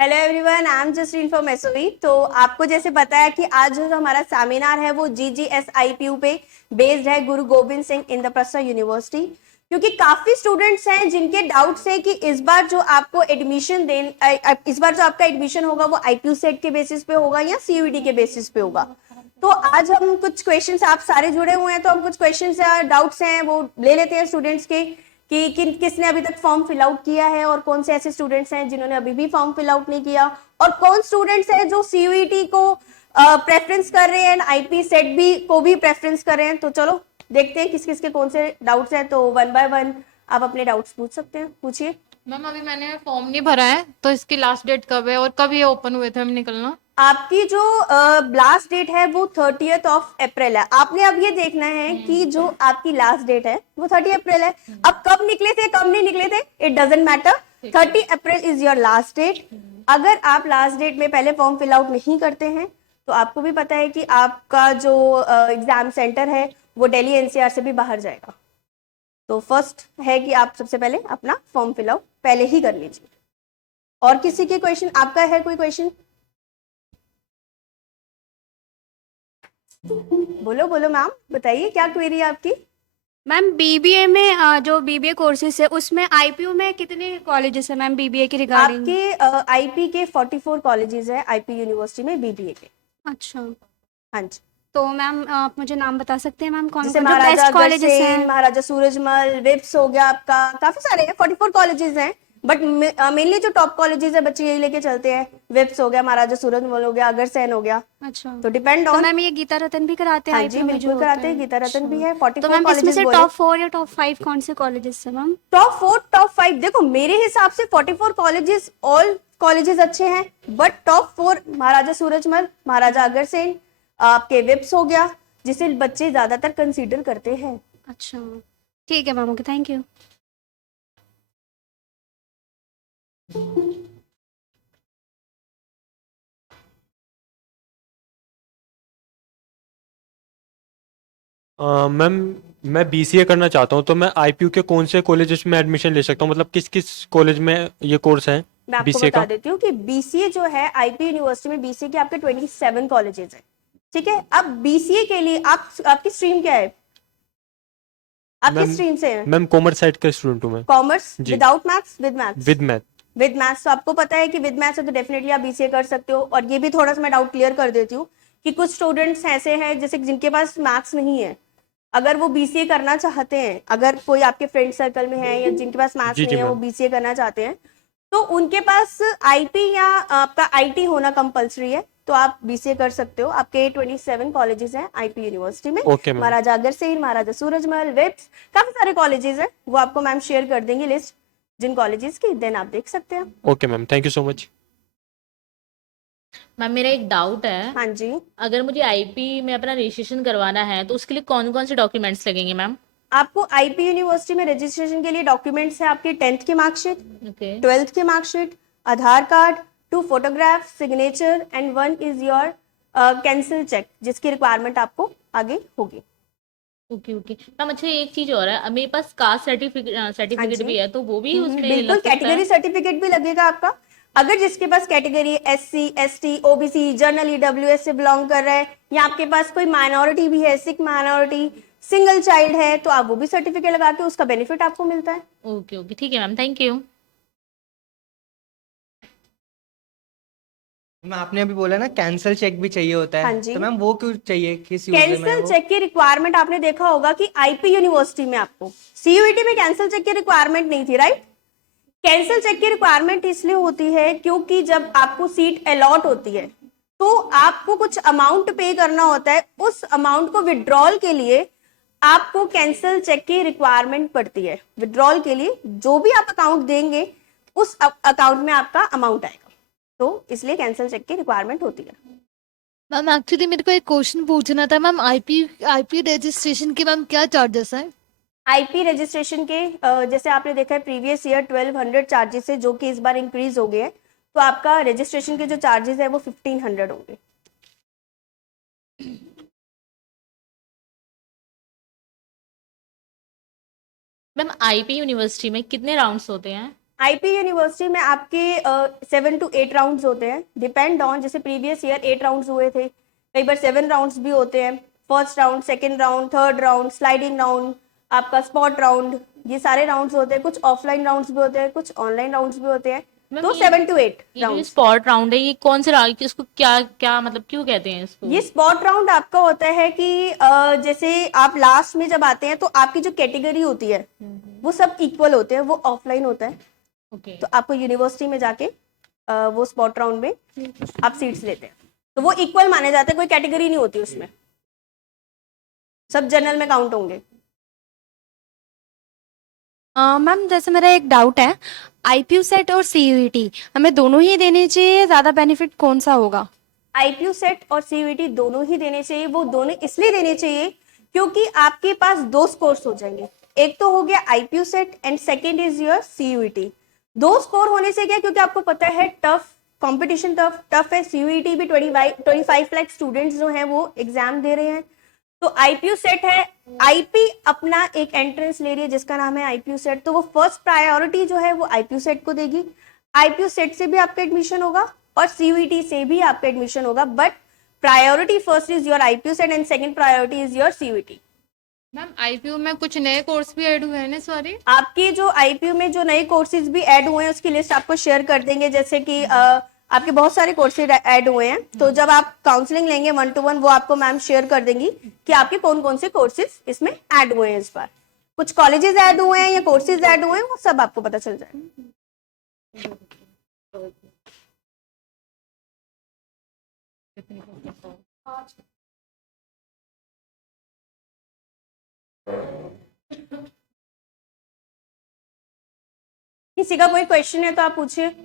Hello everyone, I am Justin from SOE. तो आपको जैसे पता है कि आज जो हमारा सेमिनार है वो GGSIPU पे बेस्ड है, गुरु गोविंद सिंह इंद्रप्रस्थ यूनिवर्सिटी। क्योंकि काफी स्टूडेंट्स हैं जिनके डाउट्स है कि इस बार जो आपको एडमिशन इस बार जो आपका एडमिशन होगा वो IPU सेट के बेसिस पे होगा या CUET के बेसिस पे होगा। तो आज हम कुछ क्वेश्चंस, आप सारे जुड़े हुए हैं तो हम कुछ क्वेश्चंस या डाउट्स हैं वो ले लेते हैं स्टूडेंट्स के कि किसने अभी तक फॉर्म फिल आउट किया है और कौन से ऐसे स्टूडेंट्स हैं जिन्होंने अभी भी फॉर्म फिल आउट नहीं किया, और कौन स्टूडेंट्स हैं जो CUET को प्रेफरेंस कर रहे हैं, IP सेट भी को भी प्रेफरेंस कर रहे हैं। तो चलो देखते हैं किस किस के कौन से डाउट्स हैं। तो वन बाय वन आप अपने डाउट्स पूछ सकते हैं, पूछिए। मैम अभी मैंने फॉर्म नहीं भरा है तो इसकी लास्ट डेट कब है और कब ये ओपन हुए थे हम निकलना। आपकी जो लास्ट डेट है वो 30 अप्रैल है। आपने अब ये देखना है कि जो आपकी लास्ट डेट है वो 30 अप्रैल है। अब कब निकले थे कब नहीं निकले थे it doesn't matter. 30 April is your last date. अगर आप लास्ट डेट में पहले फॉर्म फिल आउट नहीं करते हैं तो आपको भी पता है कि आपका जो एग्जाम सेंटर है वो दिल्ली NCR से भी बाहर जाएगा। तो फर्स्ट है कि आप सबसे पहले अपना फॉर्म फिल आउट पहले ही कर लीजिए। और किसी के क्वेश्चन, आपका है कोई क्वेश्चन? बोलो बोलो मैम, बताइए क्या क्वेरी है आपकी। मैम बीबीए में जो बीबीए कोर्सेज है उसमें आईपीयू में कितने कॉलेजेस है मैम बीबीए के रिगार्डिंग? आपके IP के 44 कॉलेजेस है, IP यूनिवर्सिटी में BBA के। अच्छा। हाँ जी। तो मैम आप मुझे नाम बता सकते हैं मैम कौन जैसे कौन जो महाराजा बेस्ट कॉलेजेस अग्रसेन, हैं? महाराजा सूरजमल, विप्स हो गया आपका, काफी सारे हैं, 44 कॉलेजेस हैं। बट मेनली जो टॉप कॉलेजेस है बच्चे यही लेके चलते हैं। विप्स हो गया, महाराजा सूरजमल हो गया, अग्रसेन हो गया। अच्छा। तो डिपेंड तो ऑन। मैम ये गीता रतन भी कराते हैं हाँ जी आईपीयू में जो बिल्कुल होता कराते है? हैं, गीता रतन भी अच्छा। है। तो 44 मैम इसमें कॉलेजेस से बोले। टॉप 4 या टॉप 5 कौन से कॉलेजेस है मैम? टॉप 4 टॉप 5 देखो मेरे हिसाब से 44 कॉलेजेस ऑल कॉलेजेस अच्छे हैं। बट टॉप 4 महाराजा सूरजमल, महाराजा अग्रसेन, आपके विप्स हो गया, जिसे बच्चे ज्यादातर कंसीडर करते हैं। अच्छा। ठीक है ma'am, okay, thank you. Ma'am, मैं BCA करना चाहता हूँ तो मैं IPU के कौन से कॉलेजेस में एडमिशन ले सकता हूँ? मतलब किस किस कॉलेज में ये कोर्स है मैं आपको BCA बता का? देती हूँ कि BCA जो है IP यूनिवर्सिटी में BCA के आपके 27 कॉलेजेस हैं। ठीक है, अब BCA के लिए आपकी स्ट्रीम क्या है? आप किस मैम स्ट्रीम से हैं? मैम कॉमर्स साइड का स्टूडेंट हूँ मैं। कॉमर्स जी। Without maths, with maths? With math. With maths. तो आपको पता है कि विद मैथ्स है तो डेफिनेटली आप BCA कर सकते हो। और ये भी थोड़ा सा मैं डाउट क्लियर कर देती हूँ कि कुछ स्टूडेंट्स ऐसे हैं जैसे जिनके पास मैथ्स नहीं है, अगर वो BCA करना चाहते हैं, अगर कोई आपके फ्रेंड सर्कल में है या जिनके पास मैथ्स जी नहीं जी है वो मैम। BCA करना चाहते हैं, तो उनके पास IP या आपका IT होना कंपलसरी है। तो आप BCA कर सकते हो। आपके 27 कॉलेजेस हैं IP यूनिवर्सिटी में। Okay ma'am. महाराजा अग्रसेन, महाराजा सूरजमल, विप्स, काफी सारे कॉलेजेस हैं। वो आपको मैम शेयर कर देंगे लिस्ट जिन कॉलेजेस की, देन आप देख सकते हैं। Okay ma'am, thank you so much. Ma'am मेरा एक डाउट है। हाँ जी। अगर मुझे आईपी में अपना रजिस्ट्रेशन करवाना है तो उसके लिए कौन कौन से डॉक्यूमेंट्स लगेंगे मैम? आपको IP यूनिवर्सिटी में रजिस्ट्रेशन के लिए डॉक्यूमेंट्स है आपकी 10th की मार्कशीट, ओके। 12th की marksheet, Aadhaar card, 2 photograph, signature and 1 is your cancel cheque, जिसकी रिक्वायरमेंट आपको आगे होगी। ओके ओके मैम, अच्छा एक चीज और है, अब मेरे पास कास्ट सर्टिफिकेट हाँ सर्टिफिकेट जी। भी है तो वो भी उसमें लग बिल्कुल, सकता कैटेगरी है? सर्टिफिकेट भी लगेगा आपका। अगर जिसके पास कैटेगरी SC ST OBC जनरल EWS से बिलोंग कर रहा है, या आपके पास कोई माइनॉरिटी भी है, सिख माइनॉरिटी, सिंगल चाइल्ड है, तो आप वो भी सर्टिफिकेट लगा के उसका बेनिफिट आपको मिलता है। ओके ओके ठीक है मैम, थैंक यू। मैम आपने अभी बोला ना कैंसल चेक भी चाहिए होता हाँ है, जी। तो मैम वो क्यों चाहिए, किस यूज में है कैंसिल वो? चेक की रिक्वायरमेंट आपने देखा होगा कि IP यूनिवर्सिटी में आपको, CUET में कैंसिल चेक की रिक्वायरमेंट नहीं थी, राइट? कैंसिल चेक की रिक्वायरमेंट इसलिए होती है क्योंकि जब आपको सीट अलॉट होती है तो आपको कुछ अमाउंट पे करना होता है। उस अमाउंट को विड्रॉल के लिए आपको कैंसिल चेक की रिक्वायरमेंट पड़ती है। विड्रॉल के लिए जो भी आप अकाउंट देंगे उस अकाउंट में आपका अमाउंट आएगा, तो इसलिए कैंसिल चेक की रिक्वायरमेंट होती है। मैम एक्चुअली मेरे को एक क्वेश्चन पूछना था मैम, आईपी आईपी रजिस्ट्रेशन के मैम क्या चार्जेस हैं? IP रजिस्ट्रेशन के जैसे आपने देखा है प्रीवियस ईयर 1200 चार्जेस है, जो कि इस बार इंक्रीज हो गए हैं। तो आपका रजिस्ट्रेशन के जो चार्जेस है वो 1500 होंगे। मैम आईपी यूनिवर्सिटी में कितने राउंड्स होते हैं? आईपी यूनिवर्सिटी में आपके 7 to 8 राउंड्स होते हैं, डिपेंड ऑन, जैसे प्रीवियस ईयर 8 राउंड्स हुए थे, कई बार 7 राउंड्स भी होते हैं, first round, second round, third round, sliding round, आपका स्पॉट राउंड, ये सारे राउंड्स होते हैं, कुछ ऑफलाइन राउंड्स भी होते हैं, कुछ ऑनलाइन राउंड्स भी होते हैं, तो 7 to 8 ये जो राउंड। स्पॉट राउंड है ये कौन से राउंड इसको क्या क्या मतलब क्यों कहते हैं इसको? ये स्पॉट राउंड आपका होता है कि जैसे आप लास्ट में जब आते हैं तो आपकी जो कैटेगरी होती है वो सब इक्वल होते हैं, वो ऑफलाइन होता है, ओके तो आपको यूनिवर्सिटी में जाके वो स्पॉट राउंड में आप सीट्स लेते हैं, तो वो इक्वल माने जाते हैं, कोई कैटेगरी नहीं होती उसमें, सब जनरल में काउंट होंगे। मैम जैसे मेरा एक डाउट है, आईपीयू सेट और सीयूईटी हमें दोनों ही देने चाहिए, ज़्यादा बेनिफिट कौन सा होगा? आईपीयू सेट और सीयूईटी दोनों ही देने चाहिए, वो दोनों इसलिए देने चाहिए क्योंकि आपके पास 2 स्कोर्स हो जाएंगे, एक तो हो गया IPU set and second is your CUET. 2 score होने से क्या, क्योंकि आपको पता है टफ कंपटीशन, टफ है, सीयूईटी भी 25 लाख स्टूडेंट्स जो हैं वो एग्जाम दे रहे हैं, तो आईपीयू सेट है, आईपी अपना एक एंट्रेंस ले रही है जिसका नाम है आईपीयू सेट, तो वो फर्स्ट प्रायोरिटी जो है वो आईपीयू सेट को देगी, आईपीयू सेट से भी आपका एडमिशन होगा और सीयूईटी से भी आपका एडमिशन होगा, but priority first is your IPU set and second priority is your CUET. Ma'am IPU में कुछ नए कोर्स भी ऐड हुए हैं ना, सॉरी? आपकी जो आईपीयू में जो नए कोर्सेज भी ऐड हुए हैं उसकी लिस्ट आपको शेयर कर देंगे, जैसे कि आपके बहुत सारे कोर्सेज ऐड हुए हैं, तो जब आप काउंसलिंग लेंगे 1-to-1 वो आपको मैम शेयर कर देंगी कि आपके कौन कौन से कोर्सेज इसमें ऐड हुए हैं, इस बार कुछ कॉलेजेस ऐड हुए हैं या कोर्सेज ऐड हुए हैं, वो सब आपको पता चल जाएगा। किसी का कोई क्वेश्चन है तो आप पूछिए।